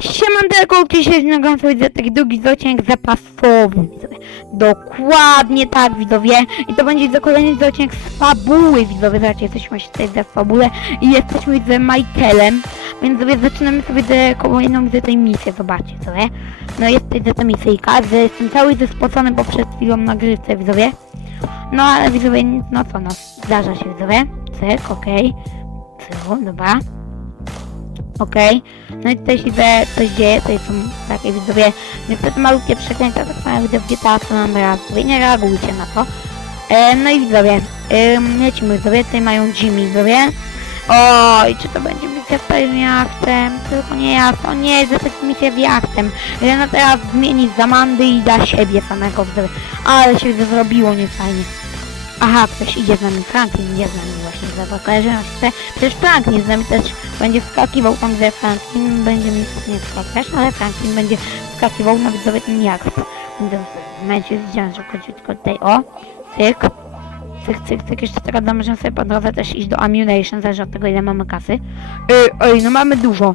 Siemandelko, dzisiaj nagram sobie taki długi odcinek zapasowy, widzowie. Dokładnie tak, widzowie. I to będzie za kolejny odcinek z fabuły, widzowie. Zobaczcie, jesteśmy się tutaj za fabulę i jesteśmy z Michaelem. Więc sobie zaczynamy sobie tę kolejną z tej misję, zobaczcie, co nie? No jest tutaj ta misyjka, że jestem cały zespocony, bo przed chwilą nagrywce, widzowie. No ale widzowie, no co no, zdarza się, widzowie. Cyk, okej. Okay. dobra. Okej. No i tutaj się te- coś dzieje, tutaj są takie widzowie, niestety malutkie przeklęcia, tak samo jak widzę w GTA San Andreas, nie reagujcie na to. E, no i widzowie, ym, lecimy widzowie, tutaj mają Jimmy widzowie. Oj, czy to będzie misja z tym jachtem? Tylko nie jasno, nie, że to jest misja z jachtem. Lena teraz zmieni z Amandy i da siebie samego widzowie. Ale się zrobiło niefajnie. Aha, ktoś idzie z nami, Franklin idzie z nami za kojarzyłem się. Przecież Franklin z nami też będzie wskakiwał tam, gdzie Franklin będzie mi nie wskakać, ale Franklin będzie wskakiwał na widzowie ten jacht. Więc w momencie widziałem, że chodzi tylko tutaj o, cyk, cyk, cyk, cyk, jeszcze teraz możemy sobie po drodze też iść do Ammunition, zależy od tego ile mamy kasy. Ej, ej, no mamy dużo.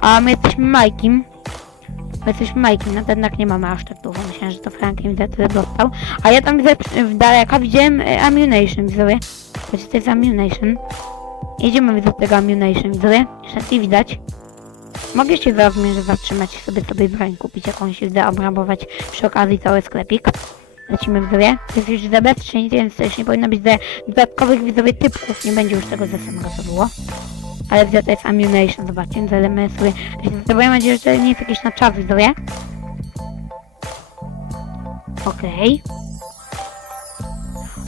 A my jesteśmy Majkiem. My jesteśmy Majkiem, no to jednak nie mamy aż tak dużo. Myślałem, że to Franklin tyle dostał. A ja tam widzę w daleka widziałem e, Ammunition, widzowie. To jest Ammunition. Jedziemy do tego Ammunition, widzowie. Jeszcze nie widać. Mogę się zaraz że zatrzymać sobie sobie broń kupić jakąś, widzę, obrabować przy okazji cały sklepik. Lecimy widzowie. To jest już zabezpieczenie, więc też nie powinno być dodatkowych widzowie typków. Nie będzie już tego ze samego co było. Ale widzę, to jest Ammunition, zobaczcie, sobie... To mam nadzieję, że to nie jest jakieś na czas, widzowie. Okej.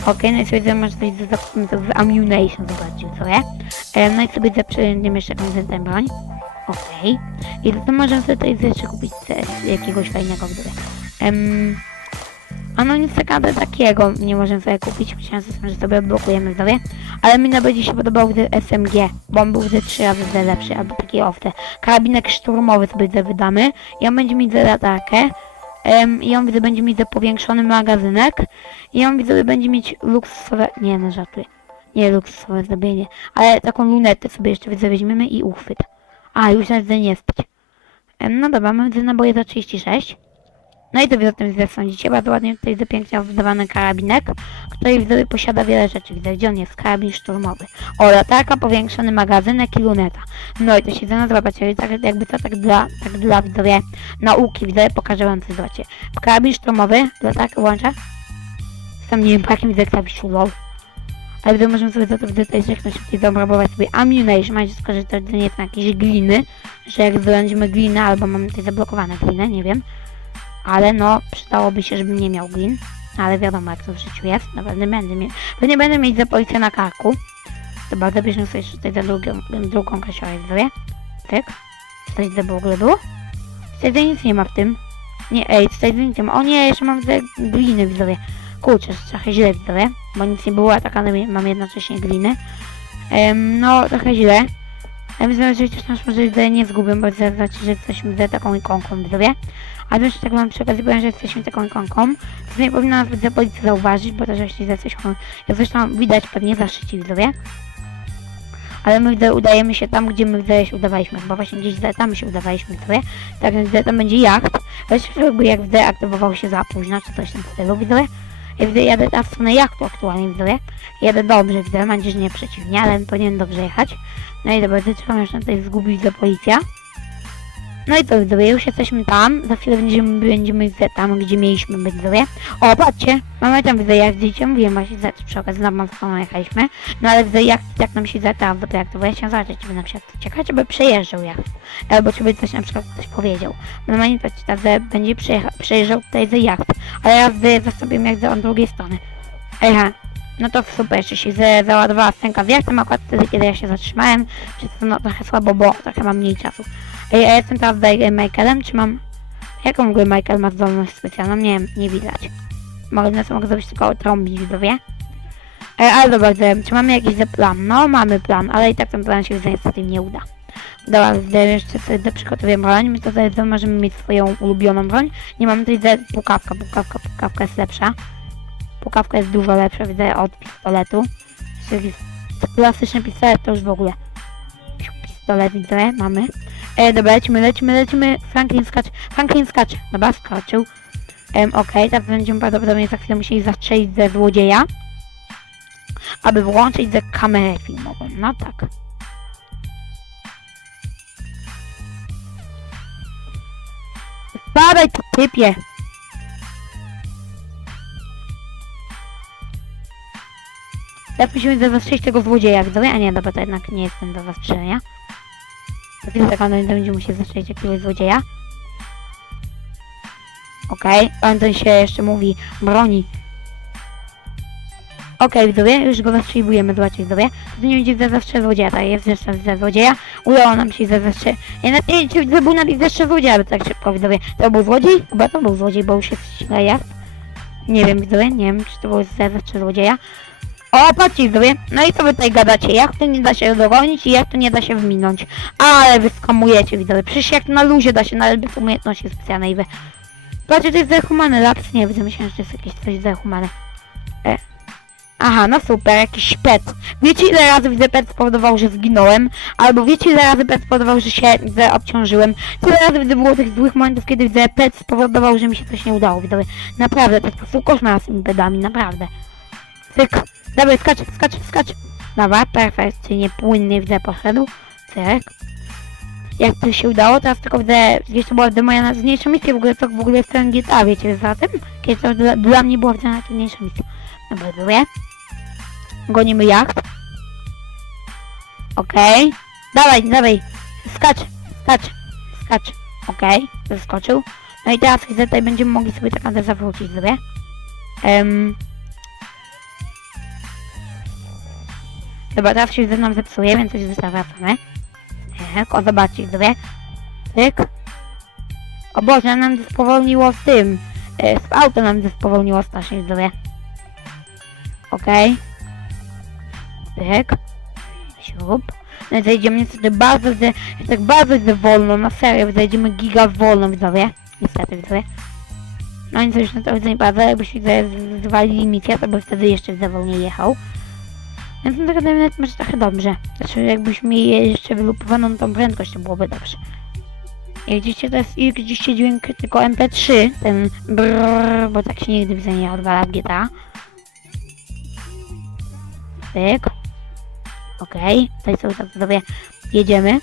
Okej, no i sobie że coś z, z, z Ammunition, co ja. E, no i sobie zaprzęgniemy jeszcze tę broń. Okej. I to możemy sobie tutaj jeszcze kupić ce- jakiegoś fajnego widzowie. Em, a no nic takiego, nie możemy sobie kupić. Myślałem sobie, że sobie blokujemy widzowie. Ale mi najbardziej się podobał gdy SMG, bo on był wtedy trzy razy widzę lepszy, albo taki ofte. Karabinek szturmowy sobie wydamy. I on będzie mieć za latarkę. Em, I on widzę będzie mieć powiększony magazynek. I on widzę będzie mieć luksusowe... Nie no żartuję. Nie luksusowe zdobienie. Ale taką lunetę sobie jeszcze widzę weźmiemy i uchwyt. A, już nas nie spać. Em, no dobra, mamy widzę naboje za 36. No i to wy o tym widzę sądzicie. Bardzo ładnie tutaj widzę pięknie wydawany karabinek, który widzę posiada wiele rzeczy. Widzę, gdzie on jest, karabin szturmowy. O, latarka, powiększony magazynek i luneta. No i to się nazywa, patrzcie, tak, jakby to tak dla, tak dla widzowie nauki, widzę, pokażę wam coś, zobaczcie. Karabin szturmowy, latarkę włączę. Sam nie wiem, po jakim widzę klawiszu, lol. Ale widzę, możemy sobie to widzę tutaj rzeknąć, szybciej zaobrabować sobie ammunition, macie tylko, że to nie jest na jakieś gliny, że jak zdobędziemy glinę, albo mamy tutaj zablokowane gliny, nie wiem. Ale no, przydałoby się, żebym nie miał glin. Ale wiadomo, jak to w życiu jest. Na pewno będę mieć, pewnie będę mieć za policję na karku. Dobra, zabierzmy sobie jeszcze tutaj za drugą, drugą widzowie. Tyk. Coś za w ogóle było? Tutaj nic nie ma w tym. Nie, ej, tutaj nic nie ma. O nie, jeszcze mam te gliny, widzowie. Kurczę, trochę źle, widzowie. Bo nic nie było, a tak, mam jednocześnie gliny. Em, no, trochę źle. Ja myślę, że chociaż nasz może nie zgubię, bo widzę, znaczy, że jesteśmy za taką ikonką, widzowie. A też tak wam przy okazji powiem, że jesteśmy taką ikonką. To nie powinna nas widzę policja zauważyć, bo też jeśli za coś, zresztą widać pewnie za szczyci, widzowie. Ale my udajemy się tam, gdzie my widzę, się udawaliśmy, bo właśnie gdzieś tam się udawaliśmy, widzowie. Tak więc widzę, tam będzie jacht. Jakby jak widzę, aktywował się za późno, czy coś w tym stylu, widzowie. Ja widzę, jadę teraz w stronę jachtu aktualnie, widzowie. Jadę dobrze, widzę, mam nadzieję, że nie przeciwnie, ale powinien dobrze jechać. No i dobra, czekam jeszcze tutaj zgubić za policja. No i co widzowie, już jesteśmy tam. Za chwilę będziemy, będziemy z tam, gdzie mieliśmy być widzowie. O, patrzcie, mamy tam widzę jak widzicie, mówiłem właśnie za przy okazji na mam stroną jechaliśmy. No ale widzę jak, jak nam się za teraz dopiero aktywuje. Chciałem zobaczyć, czy by nam się ciekawe, czy by przejeżdżał jak. Albo czy by coś na przykład ktoś powiedział. Normalnie patrzcie, tak, że będzie przejeżdżał tutaj za jacht. Ale ja widzę za sobie jak od drugiej strony. Eha, no to super, jeszcze się za- załadowała scenka z jachtem, akurat wtedy, kiedy ja się zatrzymałem, przez to no trochę słabo, bo trochę mam mniej czasu. Ej, a ja jestem teraz tutaj Michaelem, czy mam... Jaką w Michael ma zdolność specjalną? Nie wiem, nie widać. Mogę na mogę zrobić tylko trąbić, widzowie. Ej, ale dobra, widzę, czy mamy jakiś plan? No, mamy plan, ale i tak ten plan się niestety nie uda. Dobra, widzę, jeszcze sobie przygotuję broń, my tutaj widzę, możemy mieć swoją ulubioną broń. Nie mamy tutaj widzę, pukawka, pukawka, pukawka jest lepsza. Pukawka jest dużo lepsza, widzę, od pistoletu. Czyli klasyczny pistolet to już w ogóle. Pistolet widzę, mamy. E, dobra, lecimy, lecimy, lecimy. Franklin skacz, Franklin skacz. Dobra, skoczył. Em, okej, teraz będziemy prawdopodobnie za chwilę musieli zastrzelić ze złodzieja. Aby włączyć ze kamerę filmową. No tak. Spadaj tu typie! Teraz musimy za- zastrzelić tego złodzieja, widzowie? A nie, dobra, to jednak nie jest ten do zastrzelenia. Za chwilę sekundę będziemy musieli zastrzelić jakiegoś złodzieja. Okej, on ten się jeszcze mówi broni. Okej, widzowie, już go zastrzeliwujemy, zobaczcie, widzowie. To nie będzie za zastrzel złodzieja, tak jest zresztą za złodzieja. Udało nam się za zastrzel... Ja na nie, czy to był złodzieja, bo tak szybko, widzowie. To był złodziej? Chyba to był złodziej, bo już jest jak. Nie wiem, widzowie, nie wiem, czy to był za zastrzel złodzieja. O, patrzcie, widzowie. No i co wy tutaj gadacie? Jak to nie da się dogonić i jak to nie da się wyminąć? Ale wy skamujecie, widzowie. Przecież jak na luzie da się, nawet bez umiejętności specjalnej wy... Patrzcie, to jest zahumany laps. Nie, widzę, myślałem, że to jest jakieś coś zahumane. E. Aha, no super, jakiś pet. Wiecie ile razy widzę pet spowodował, że zginąłem? Albo wiecie ile razy pet spowodował, że się widzę obciążyłem? Tyle razy widzę było tych złych momentów, kiedy widzę pet spowodował, że mi się coś nie udało, widzowie. Naprawdę, to jest po prostu koszmar z tymi pedami, naprawdę. Cyk. Dawaj, skacz, skacz, skacz. Dobra, perfekcyjnie, płynnie widzę poszedł. Cyk. Jak to się udało, teraz tylko widzę, gdzieś to była moja najtrudniejsza misja, w ogóle to w ogóle jest ten GTA, wiecie, za tym? Kiedy to dla, dla mnie była widzę najtrudniejsza misja. Dobra, dziękuję. Gonimy jacht. Okej. Dawaj, dawaj. Skacz, skacz, skacz. Okej, zeskoczył. No i teraz tutaj będziemy mogli sobie tak naprawdę zawrócić sobie. Um. Dobra, teraz się ze mną zepsuje, więc coś zawracamy. Tak, o zobaczcie sobie. Tyk. O Boże, nam spowolniło w tym. E, w auto nam spowolniło strasznie widzowie. Okej. Tyk. Siup. No i zajdziemy niestety bardzo, widzę, tak bardzo widzę wolno, na serio, zajdziemy giga wolno widzowie. Niestety widzowie. No i coś na to widzę nie bardzo, jakbyś widzę zwalili misję, to by wtedy jeszcze widzę wolniej jechał. Więc no tak naprawdę może trochę dobrze. Znaczy jakbyśmy mieli jeszcze wylupowaną tą prędkość, to byłoby dobrze. Jak widzicie, to jest widzicie dźwięk tylko MP3, ten brrr, bo tak się nigdy widzę nie odwala w GTA. Tyk. Okej, tutaj sobie tak sobie jedziemy.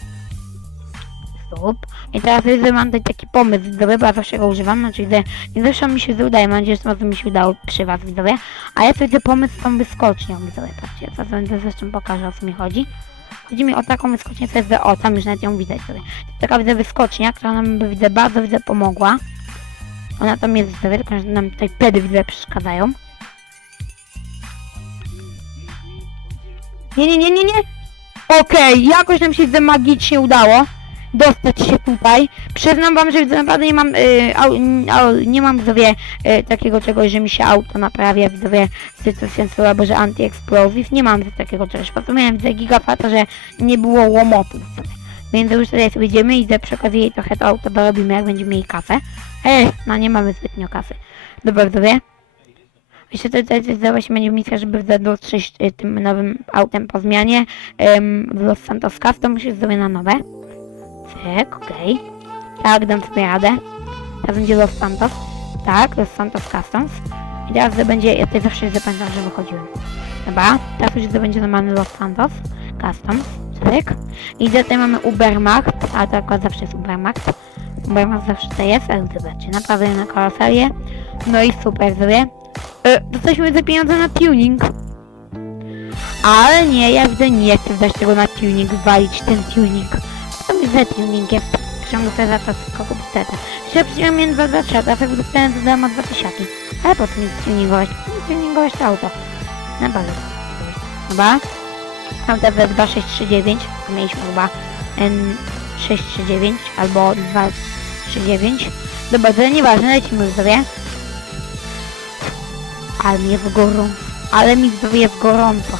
Stop. I teraz widzę, mam tutaj taki pomysł widzowie, bo ja zawsze go używam, znaczy widzę, nie zawsze mi się udaje, mam nadzieję, że razem mi się udało przy was widzowie. A ja sobie pomysł z tą wyskocznią widzowie, patrzcie, co będę zresztą pokażę o co mi chodzi. Chodzi mi o taką wyskocznię, co jest o, tam już nawet ją widać sobie. Taka widzę wyskocznia, która nam by widzę bardzo widzę pomogła. Ona tam jest widzowie, tylko że nam tutaj pedy widzę przeszkadzają. Nie, nie, nie, nie, nie. Okej, jakoś nam się magicznie udało dostać się tutaj. Przyznam wam, że naprawdę nie mam, y, au, au, nie mam widzowie y, takiego czegoś, że mi się auto naprawia, widzowie sytuacja albo że anti-explosive, nie mam takiego czegoś. Po prostu miałem widzę gigafata, że nie było widzowie. Więc już tutaj sobie idziemy i przy okazji jej trochę to auto dorobimy, jak będziemy mieli kasę. Ej, no nie mamy zbytnio kasy. Dobra, widzowie. Jeszcze tutaj się będzie misja, żeby dotrzeć y, tym nowym autem po zmianie. Ym, w Los Santos Custom musisz sobie na nowe. Cyk, okej. Tak, dam sobie radę. Teraz będzie Los Santos. Tak, Los Santos Customs. I teraz będzie, ja tutaj zawsze zapamiętam, że wychodziłem. Dobra, teraz już będzie normalny Los Santos Customs. Cyk. I tutaj mamy Ubermacht, a to akurat zawsze jest Ubermacht. Ubermacht zawsze to jest, ale zobaczcie, naprawdę na karoserię. No i super, sobie. E, dostaliśmy te pieniądze na tuning. Ale nie, ja widzę, nie chcę dać tego na tuning, walić ten tuning. Tuning jest. Ciągle sobie za to tylko kupić setę. Jeszcze przecież miałem 2 2 3, a teraz jak dostałem za darmo 2 tysiaki. Ale po mi tuningować? Tuningować to auto? Na bardzo. Dobra. Tam te 2639, a mieliśmy chyba N 639 albo 239. Dobra, to nieważne, lecimy sobie. Ale mi jest gorąco. Ale mi znowu jest gorąco.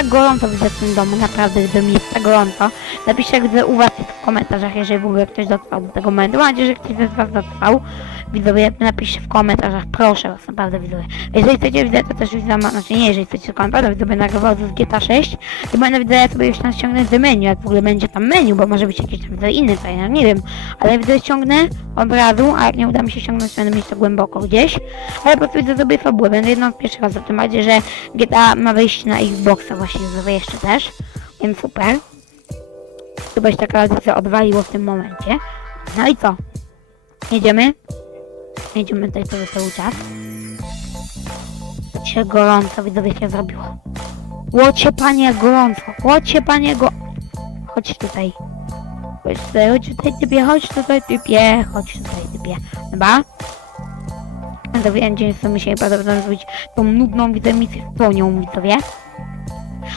Jest tak gorąco widzę w tym domu, naprawdę widzę mi jest tak gorąco. Napiszcie widzę u was jest komentarzach, jeżeli w ogóle ktoś dotrwał do tego momentu. Mam nadzieję, że ktoś z was dotrwał. Widzowie, napiszcie w komentarzach, proszę was, naprawdę widzowie. Jeżeli chcecie widzę, to też widzę, znaczy nie, jeżeli chcecie, tylko naprawdę widzowie nagrywał z GTA 6 i będę widzę sobie już tam ściągnę z menu, jak w ogóle będzie tam menu, bo może być jakiś tam inny trainer, nie wiem. Ale widzę ściągnę od razu, a jak nie uda mi się ściągnąć, to będę mieć to głęboko gdzieś. Ale po prostu widzę sobie fabułę, będę jedną z pierwszych raz, tym bardziej, że GTA ma wejść na Xboxa właśnie widzowie jeszcze też, więc super. Chyba się taka racja odwaliło w tym momencie. No i co? Jedziemy? Jedziemy tutaj sobie cały czas. Się gorąco widzowie się zrobiło. Łocie panie gorąco, łocie panie go... Chodź tutaj. Chodź tutaj, chodź tutaj typie, chodź tutaj typie, chodź tutaj typie. Dobra? To wiem, gdzie są musieli prawdopodobnie zrobić tą nudną widzę misję z Tonią, widzowie.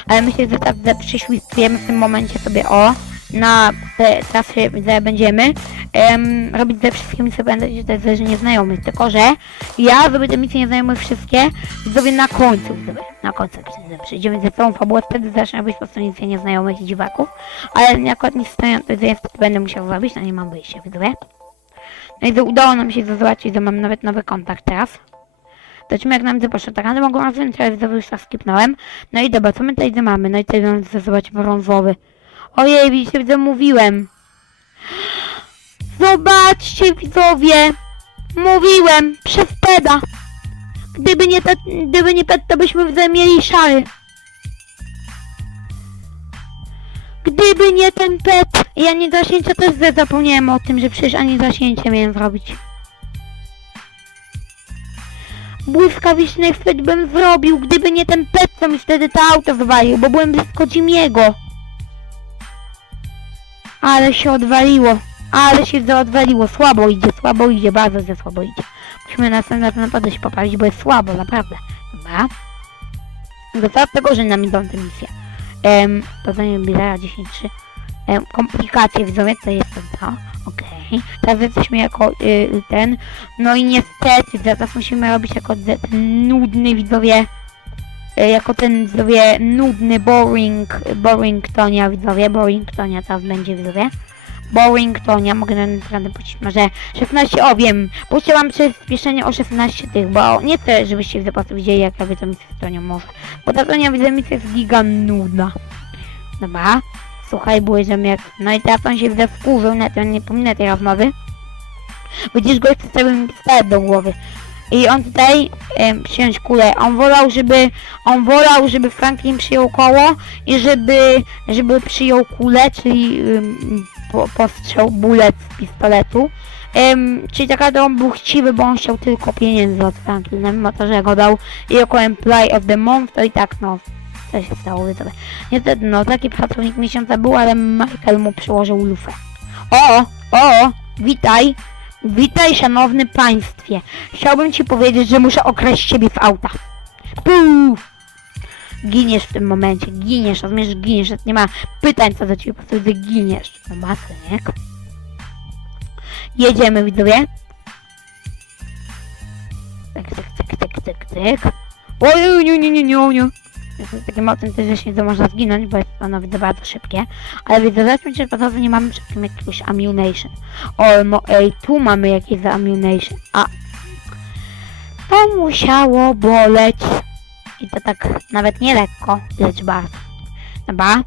Ale myślę, że teraz za przyszłystwiemy w tym momencie sobie o na te trasy widzę, będziemy em, robić ze wszystkimi sobie będziecie te zależy nieznajomych, tylko że ja zrobię te misje nieznajomych wszystkie widzowie na końcu, widzowie, na końcu przyjdziemy ze całą fabułę, wtedy zacznę być po misje nieznajomych i dziwaków, ale to ja wtedy będę musiał zrobić, no nie mam wyjścia, widzowie. No i udało nam się zobaczyć, że mam nawet nowy kontakt teraz. Zobaczymy jak nam to poszło. Tak, ale mogą rozwiązać, ale już skipnąłem. No i dobra, co my tutaj mamy? No i tutaj mamy zobaczyć brązowy. Ojej, widzicie, widzę, mówiłem. Zobaczcie, widzowie. Mówiłem, przez peda. Gdyby nie, te, gdyby nie ped, to byśmy widzę mieli szary. Gdyby nie ten pet, i ani zasięcia też zapomniałem o tym, że przecież ani zasięcie miałem zrobić. Błyskawiczny chwyt bym zrobił, gdyby nie ten pet, co mi wtedy to auto wywalił, bo byłem blisko Jimiego. Ale się odwaliło. Ale się za- odwaliło. Słabo idzie, słabo idzie, bardzo ze słabo idzie. Musimy następnym razem naprawdę się poprawić, bo jest słabo, naprawdę. Dobra. Do coraz to gorzej nam idą te misje. Um, Poznanie Bilera 10.3. Um, komplikacje widzowie, to jest to co? Okej. Teraz jesteśmy jako y, ten. No i niestety, teraz musimy robić jako ten nudny widzowie. Y, Jako ten widzowie nudny, boring, boring Tonia widzowie, boring Tonia teraz będzie widzowie. Boring Tonia, mogę na naprawdę puścić może 16, o wiem, puszczę wam przyspieszenie o 16 tych, bo nie chcę, żebyście po prostu widzieli jak to misję z Tonią może. Bo ta Tonia widzę jest giga nudna. Dobra, słuchaj, byłeś jak... No i teraz on się widzę wkurzył, na to nie pominę tej rozmowy. Widzisz, przedstawił mi pistolet do głowy. I on tutaj em, przyjąć kulę. On wolał, żeby on wolał, żeby Franklin przyjął koło i żeby, żeby przyjął kulę, czyli po, postrzał bullet z pistoletu. Czyli taka to on był chciwy, bo on chciał tylko pieniędzy od Franklina, mimo to, że go dał i jako employee of the month, to i tak no, co się stało, widzowie. Niestety, no, taki pracownik miesiąca był, ale Michael mu przyłożył lufę. O, o, witaj, witaj szanowny państwie. Chciałbym ci powiedzieć, że muszę okraść ciebie w auta. Puu! Giniesz w tym momencie, giniesz, rozumiesz, giniesz, nie ma pytań co do ciebie, po prostu giniesz. No masę, nie? Jedziemy, widzowie. Tyk, tyk, tyk, tyk, tyk, tyk. Oj, nie, nie, nie, nie, nie. Jest takim autentycznie to można zginąć, bo jest ono widzę bardzo szybkie. Ale widzę, czy po prostu nie mamy przed tym jakiegoś ammunition. O, mo, ej, tu mamy jakieś za ammunition. A. To musiało boleć. I to tak nawet nie lekko, lecz bardzo. Dobra.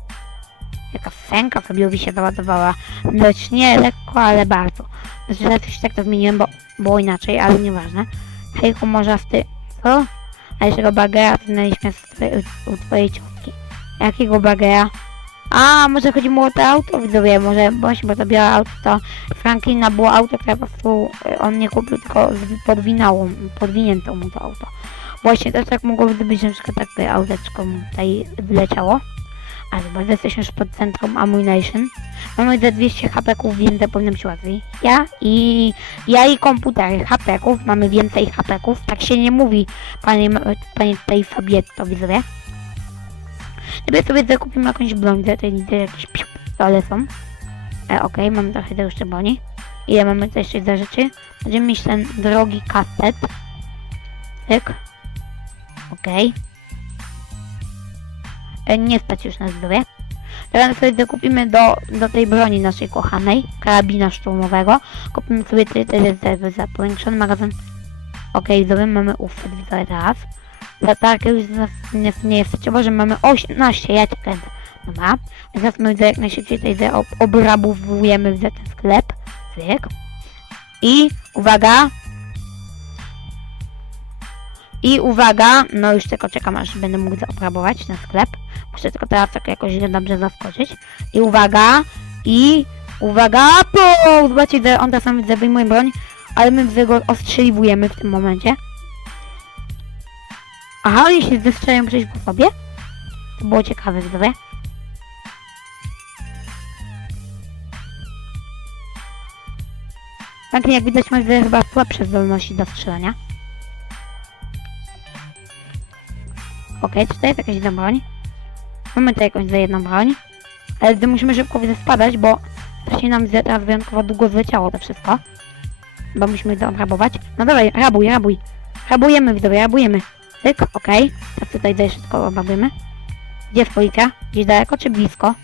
Jaka sęka Fabiowi się załadowała. Lecz nie lekko, ale bardzo. Znaczy, teraz już tak to zmieniłem, bo było inaczej, ale nieważne. Hejku, może ty... Co? A jeszcze bagera znaleźliśmy u twojej ciotki. Jakiego bagera? A, może chodzi mu o to auto, widzowie, może właśnie, bo to białe auto, to Franklina było auto, które po prostu y, on nie kupił, tylko podwinało, podwinięto mu to auto. Właśnie też tak mogło być, że na przykład tak by auteczko mu tutaj wyleciało. Ale bo jesteśmy już pod centrum Ammunition. Mamy ze 200 hapeków, więc powinno być łatwiej. Ja i ja i komputery hapeków, mamy więcej hapeków. Tak się nie mówi, panie, panie tutaj Fabietto, widzowie. Sobie sobie zakupimy jakąś broń, tutaj widzę jakieś pistole są. E, okej, mamy trochę też jeszcze broni. Ile mamy tutaj jeszcze za rzeczy? Będziemy mieć ten drogi kastet. Cyk. Okej. E, nie stać już na zdrowie. Teraz sobie dokupimy do, do tej broni naszej kochanej, karabina szturmowego. Kupimy sobie tutaj te rezerwy za powiększony magazyn. Okej, okay, mamy ufet widzę teraz. Latarkę już nas nie, nie jest bo że mamy 18, ja cię kręcę. Dobra, teraz my jak najszybciej tutaj ob, obrabowujemy ten sklep. Cyk. I uwaga, i uwaga, no już tylko czekam aż będę mógł zaobrabować ten sklep. Muszę tylko teraz tak jakoś dobrze zaskoczyć. I uwaga, i uwaga, po! Zobaczcie, że on czasami widzę wyjmuje broń, ale my go ostrzeliwujemy w tym momencie. Aha, oni się zestrzelają przeciwko sobie? To było ciekawe, widzowie. Tak jak widać, ma chyba słabsze zdolności do strzelania. Okej, czy to jest jakaś jedna broń? Mamy tutaj jakąś za jedną broń. Ale gdy musimy szybko widzę spadać, bo wcześniej nam teraz wyjątkowo długo zleciało to wszystko. Bo musimy to obrabować. No dobra, rabuj, rabuj. Rabujemy widzowie, rabujemy. Tyk, okej. Teraz tutaj dalej szybko obrabujemy. Gdzie jest policja? Gdzieś daleko czy blisko?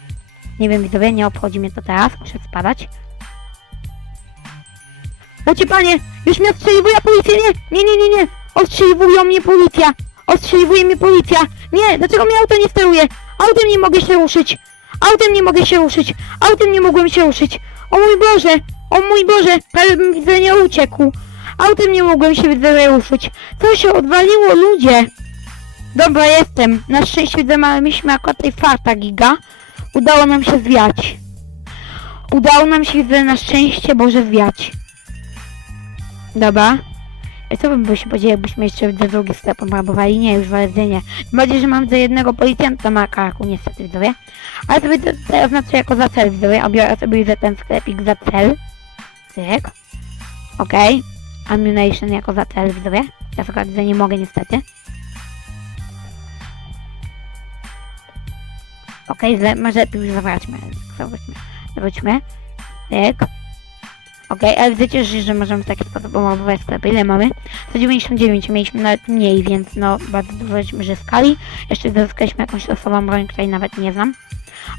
Nie wiem widzowie, nie obchodzi mnie to teraz. Muszę spadać. Lecie panie! Już mnie ostrzeliwuje policja! Nie! Nie, nie, nie, nie! Ostrzeliwują mnie policja! Ostrzeliwuje mnie policja! Nie! Dlaczego mnie auto nie steruje? Autem nie mogę się ruszyć! Autem nie mogę się ruszyć! Autem nie mogłem się ruszyć! O mój Boże! O mój Boże! Prawie bym widzę nie uciekł! Autem nie mogłem się widzę ruszyć! Co się odwaliło ludzie? Dobra, jestem. Na szczęście widzę, mieliśmy akurat tej farta giga. Udało nam się zwiać. Udało nam się widzę na szczęście Boże zwiać. Dobra. Co bym się podzielił, jakbyśmy jeszcze do drugi sklep obrabowali? Nie, już walenie nie. Bardziej, że mam za jednego policjanta na karku, niestety, widzowie. Ale sobie to tutaj oznaczę jako za cel, widzowie. Obiorę sobie za ten sklepik za cel. Cyk. Okej. Okay. Ammunition jako za cel, widzowie. Ja akurat widzę, nie mogę niestety. Okej, okay, może lepiej już zawróćmy. Zawróćmy. Zawróćmy. Cyk. Okej, ale wiecie, że, że możemy w taki sposób omawiać sklepy. Ile mamy? 199, mieliśmy nawet mniej, więc no bardzo dużo żeśmy zyskali. Jeszcze zyskaliśmy jakąś losową broń, której nawet nie znam.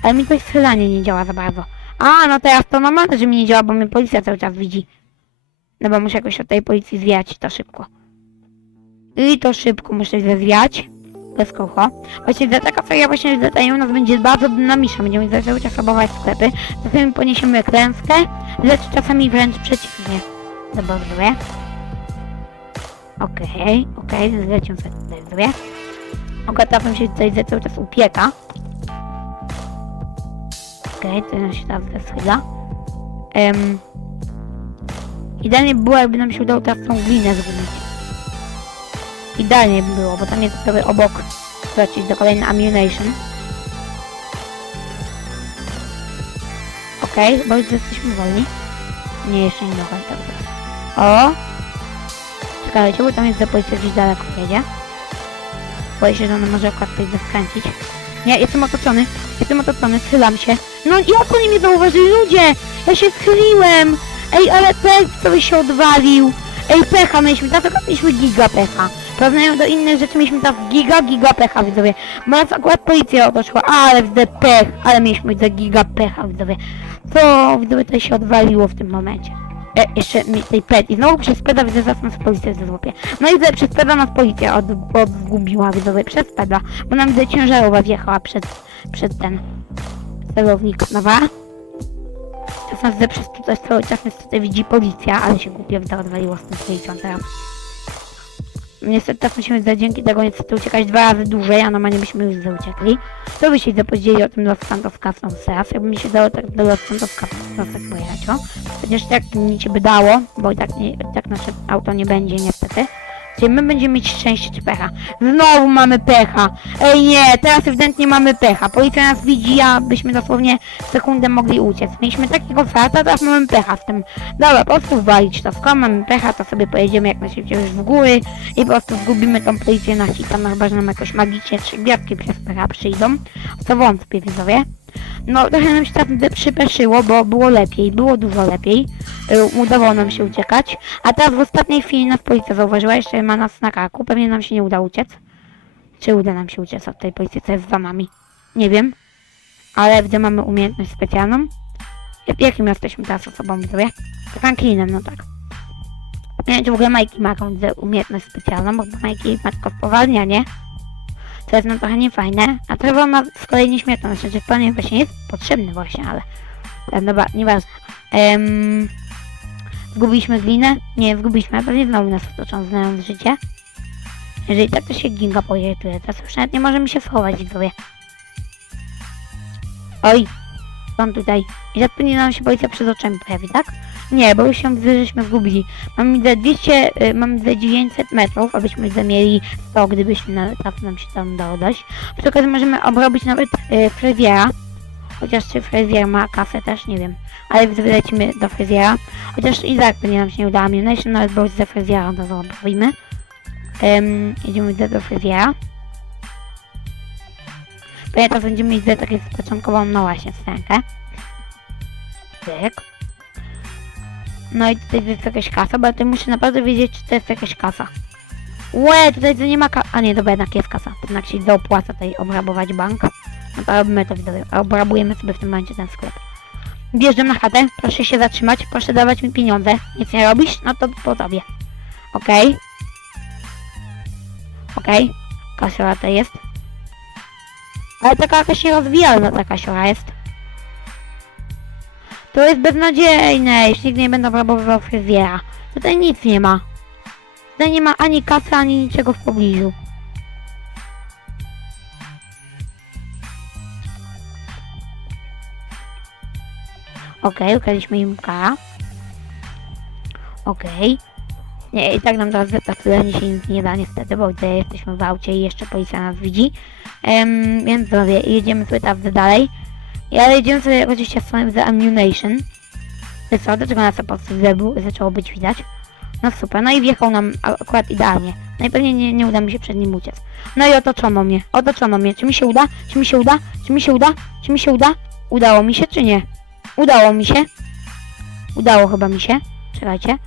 Ale mi to strzelanie nie działa za bardzo. A, no teraz to normalne, że mi nie działa, bo mnie policja cały czas widzi. No bo muszę jakoś od tej policji zwiać to szybko. I to szybko muszę zwiać. Bez kocha. Właśnie za taka seria właśnie zadaje u nas będzie bardzo dynamiczna. Będziemy cały czas obawać sklepy. Czasami poniesiemy klęskę, lecz czasami wręcz przeciwnie. Zobaczymy. Okej, okej, okay, zlecią sobie tutaj zrobię. Ogatawem się tutaj za cały czas upieka. Okej, okay, to nam się teraz wyschyla. Um, idealnie by było, jakby nam się udało teraz tą glinę zrobić. Idealnie by było, bo tam jest sobie obok wrócić do kolejnej ammunition. Okej, okay, bo już jesteśmy wolni. Nie, jeszcze nie do końca. O! Czekajcie, bo tam jest za policja gdzieś daleko jedzie. Boję się, że ona może akurat tutaj skręcić. Nie, jestem otoczony. Jestem otoczony, schylam się. No jak oni mnie zauważyli? Ludzie! Ja się schyliłem! Ej, ale pech sobie się odwalił! Ej, pecha mieliśmy, dlatego mieliśmy giga pecha. Porównując do innych rzeczy mieliśmy tam giga, giga pecha, widzowie. Bo nas akurat policja otoczyła, ale widzę pech, ale mieliśmy za giga pecha, widzowie. Co, widzowie, tutaj się odwaliło w tym momencie. E, jeszcze mi tej pet i znowu przez peda widzę zaraz nas policja złapie. No i widzę, przez peda nas policja od, odgubiła, widzowie, przez peda. Bo nam widzę ciężarowa wjechała przed, przed ten celownik, nowa. Teraz nas widzę przez tutaj cały czas nas tutaj widzi policja, ale się głupio odwaliło z tym policją teraz. Niestety teraz musimy za dzięki tego niestety uciekać dwa razy dłużej, a normalnie byśmy już uciekli. To by się zapowiedzieli o tym Los Santos Castles teraz. Jakby mi się dało tak do Los Santos Castles tak pojechać, o. Chociaż tak mi się by dało, bo i tak, nie, tak nasze auto nie będzie niestety. My będziemy mieć szczęście czy pecha. Znowu mamy pecha. Ej nie, teraz ewidentnie mamy pecha. Policja nas widzi, a byśmy dosłownie sekundę mogli uciec. Mieliśmy takiego farta, teraz mamy pecha w tym. Dobra, po prostu walić to. Skoro mamy pecha, to sobie pojedziemy jak najszybciej już w góry i po prostu zgubimy tą policję na hitam, chyba że nam jakoś magicznie trzy gwiazdki przez pecha przyjdą. W co wątpię, widzowie. No, trochę nam się tam przypeszyło, bo było lepiej, było dużo lepiej. Y, udało nam się uciekać. A teraz w ostatniej chwili nas policja zauważyła, jeszcze ma nas na karku. Pewnie nam się nie uda uciec. Czy uda nam się uciec od tej policji, co jest za nami? Nie wiem. ale gdy mamy umiejętność specjalną. Jak- Jakim jesteśmy teraz osobą, widzowie? Franklinem, no tak. Nie wiem, czy w ogóle Mikey ma jakąś umiejętność specjalną, bo Mikey ma tylko spowalnianie. To jest no trochę niefajne. A Trevor ma z kolei nieśmiertelność, znaczy spowalnianie właśnie jest potrzebny właśnie, ale... e, Dobra, nieważne. Ehm, zgubiliśmy glinę? Nie, zgubiliśmy, ale pewnie znowu nas otoczą, znając życie. Jeżeli tak, to się Ginga pojedytuje. Teraz już nawet nie możemy się schować, widzowie. Oj, są tutaj. I tak pewnie nam się policja przed oczami pojawi, tak? Nie, bo już się żeśmy zgubili. Mamy widzę 200, y, mamy widzę 900 metrów, abyśmy zamieli 100, gdybyśmy nawet tak nam się tam udało dojść. Przy okazji możemy obrobić nawet y. Chociaż czy fryzjer ma kasę też, nie wiem. Ale widzę, lecimy do fryzjera. Chociaż i tak pewnie nam się nie uda. Ammunition nawet bo ze fryzjera to zrobimy. Um, idziemy widzę do fryzjera. Pewnie to będziemy mieć takie początkową, no właśnie, scenkę. Tyk. No i tutaj jest jakaś kasa, bo ja tutaj muszę naprawdę wiedzieć, czy to jest jakaś kasa. Łe, tutaj to nie ma ka... A nie, dobra, jednak jest kasa. To Jednak się opłaca tutaj obrabować bank. No to robimy to widzowie. Obrabujemy sobie w tym momencie ten sklep. Wjeżdżam na chatę, proszę się zatrzymać, proszę dawać mi pieniądze. Nic nie robisz? No to po tobie. Okej. Okej. Kasiora to jest. Ale taka jakaś nierozwijalna ta kasiora jest. To jest beznadziejne, jeśli nikt nie będę rabował fryzjera. Tutaj nic nie ma. Tutaj nie ma ani kasy, ani niczego w pobliżu. Okej, ukradliśmy im kara. Okej. Nie, i tak nam teraz wypracujenie się nic nie da niestety, bo gdy jesteśmy w aucie i jeszcze policja nas widzi. Em, więc sobie jedziemy sobie tam dalej. Ale jedziemy sobie oczywiście z swoim The Ammunition. To jest co, dlaczego nas po prostu zebu- zaczęło być widać? No super, no i wjechał nam akurat idealnie. Najpewniej nie, nie uda mi się przed nim uciec. No i otoczono mnie, otoczono mnie. Czy mi się uda? Czy mi się uda? Czy mi się uda? Czy mi się uda? Udało mi się, czy nie? Udało mi się. Udało chyba mi się. Czekajcie.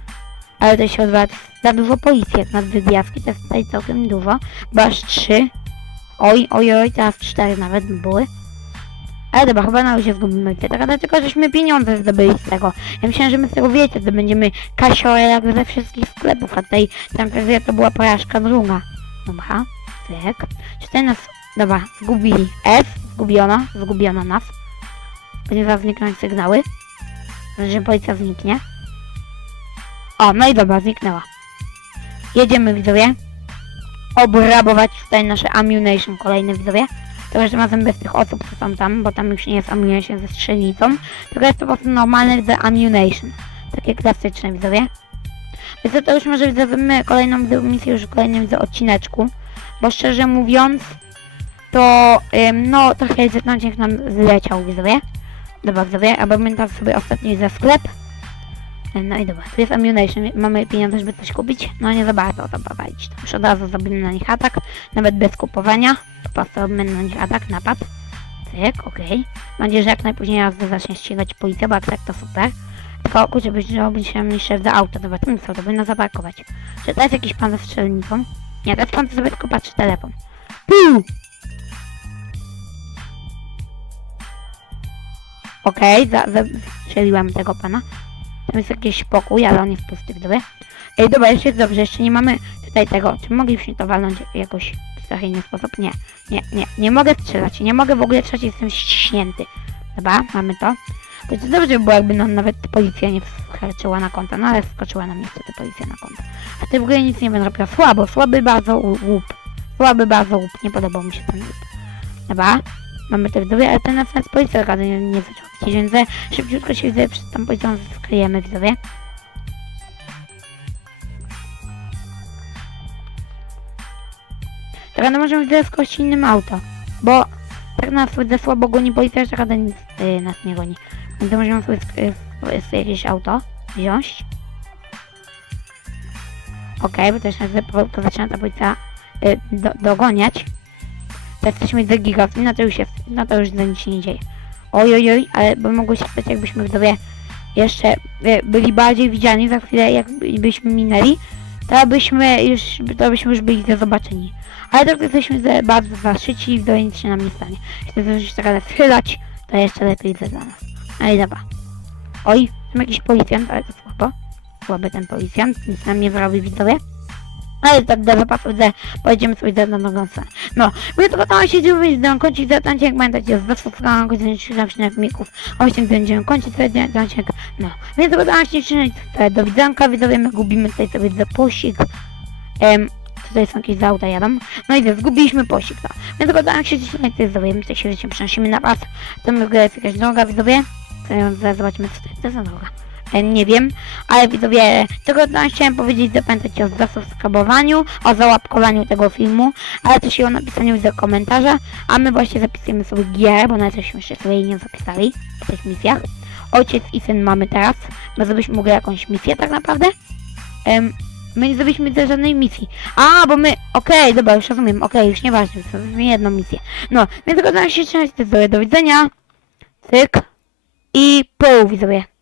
Ale to się odwraca za dużo policji jak na dwie gwiazdki, to jest tutaj całkiem dużo. Bo aż trzy. Oj, oj, oj, teraz cztery nawet by były. Ale dobra, chyba na razie zgubimy te tak, tylko żeśmy pieniądze zdobyli z tego. Ja myślałem, że my z tego wiecie, zdobędziemy kasiorę jak ze wszystkich sklepów, a tutaj tam pewnie to była porażka druga. Dobra, tak. Czy tutaj nas, dobra, zgubili. F, zgubiono, zgubiono nas. Będzie zaraz zniknąć sygnały. Że policja zniknie. O, no i dobra, zniknęła. Jedziemy widzowie. Obrabować tutaj nasze ammunition kolejne widzowie. Tylko, że razem bez tych osób, co są tam, bo tam już nie jest ammunition ze strzelnicą. Tylko jest po prostu normalne widzę ammunition. Takie klasyczne widzowie. Więc to, już może widzę my kolejną misję już w kolejnym odcineczku. Bo szczerze mówiąc, to ym, no trochę zetnąć nam zleciał widzowie. Dobra widzowie, a pamiętam sobie ostatni ze sklep. No i dobra, tu jest ammunition, mamy pieniądze, żeby coś kupić, no nie za bardzo to prowadzić. To już od razu zrobimy na nich atak, nawet bez kupowania, po prostu robimy na nich atak, napad. Cyk, okej. Mam nadzieję, że jak najpóźniej raz zacznie ścigać policja, bo jak tak to super. Tylko kurczę, byś robić jeszcze za auto, dobra, to co, to powinno zaparkować. Czy to jest jakiś pan ze strzelnicą? Nie, to jest pan, co sobie tylko patrzy telefon. Puu! Okej, za, za, strzeliłam tego pana. Tam jest jakiś pokój, ale on jest pusty, widzowie. Ej, dobra, jeszcze jest dobrze, jeszcze nie mamy tutaj tego. Czy moglibyśmy to walnąć jakoś w taki inny sposób? Nie, nie, nie, nie mogę strzelać, nie mogę w ogóle strzelać, jestem ściśnięty. Dobra, mamy to. To dobrze by było, jakby nam nawet policja nie wskoczyła na konta, no ale wskoczyła nam niestety policja na konto. A ty w ogóle nic nie będę robiła. Słabo, słaby bardzo łup. Słaby bardzo łup, nie podobał mi się ten łup. Dobra, mamy to widzowie, ale ten na sens policja nie, nie widzieć, więc szybciutko się widzę przed tą policją skryjemy widzowie. Teraz no możemy widzę skościć innym auto, bo tak nas widzę słabo goni policja, że rada nic y, nas nie goni. Więc możemy sobie, y, jakieś auto wziąć. Okej, bo też nas po- po- zaczyna ta policja y, do, dogoniać. To jesteśmy za gigant, no to już jest, no to już nic się nie dzieje. Oj, oj, oj, ale by mogło się stać, jakbyśmy widzowie jeszcze y, byli bardziej widziani za chwilę, jakbyśmy minęli, to byśmy już, to byśmy już byli zobaczeni. Ale tak jesteśmy bardzo zaszyci i widzowie nic się nam nie stanie. Chcę już teraz schylać, to jeszcze lepiej dla nas. No i dobra. Oj, tam jakiś policjant, ale to słabo. Słaby ten policjant, nic nam nie zrobi widzowie. Ale tak widzę, pojedziemy sobie za drugą stronę. No, więc to tam się dzieje, że kończyć za tanciek, pamiętajcie, z zasłuchania godziny 13 na filmików. Osiem będziemy kończyć sobie tanciek. No, więc to tam się trzymać, do widzonka, widzowie, my gubimy tutaj sobie za posik. Em, tutaj są jakieś auta jadą. No i to, zgubiliśmy posik, no. Więc to tam się trzymać, widzowie, my tutaj się przenosimy na pas. Tam jest jakaś droga, widzowie. E, zobaczymy, co jest, to jest za droga. E, Nie wiem, ale widzowie, tylko tam chciałem powiedzieć, zapamiętajcie o zasubskrybowaniu, o załapkowaniu tego filmu, ale też i o napisaniu za komentarza, a my właśnie zapisujemy sobie gierę, bo na coś jeszcze sobie nie zapisali w tych misjach. Ojciec i syn mamy teraz, no żebyśmy mogli jakąś misję tak naprawdę. Em, my nie zrobiliśmy też żadnej misji. A, bo my, okej, dobra, już rozumiem, okej, już nieważne, zrobiliśmy jedną misję. No, więc tylko na się trzymać, do widzenia, cyk i pół widzowie.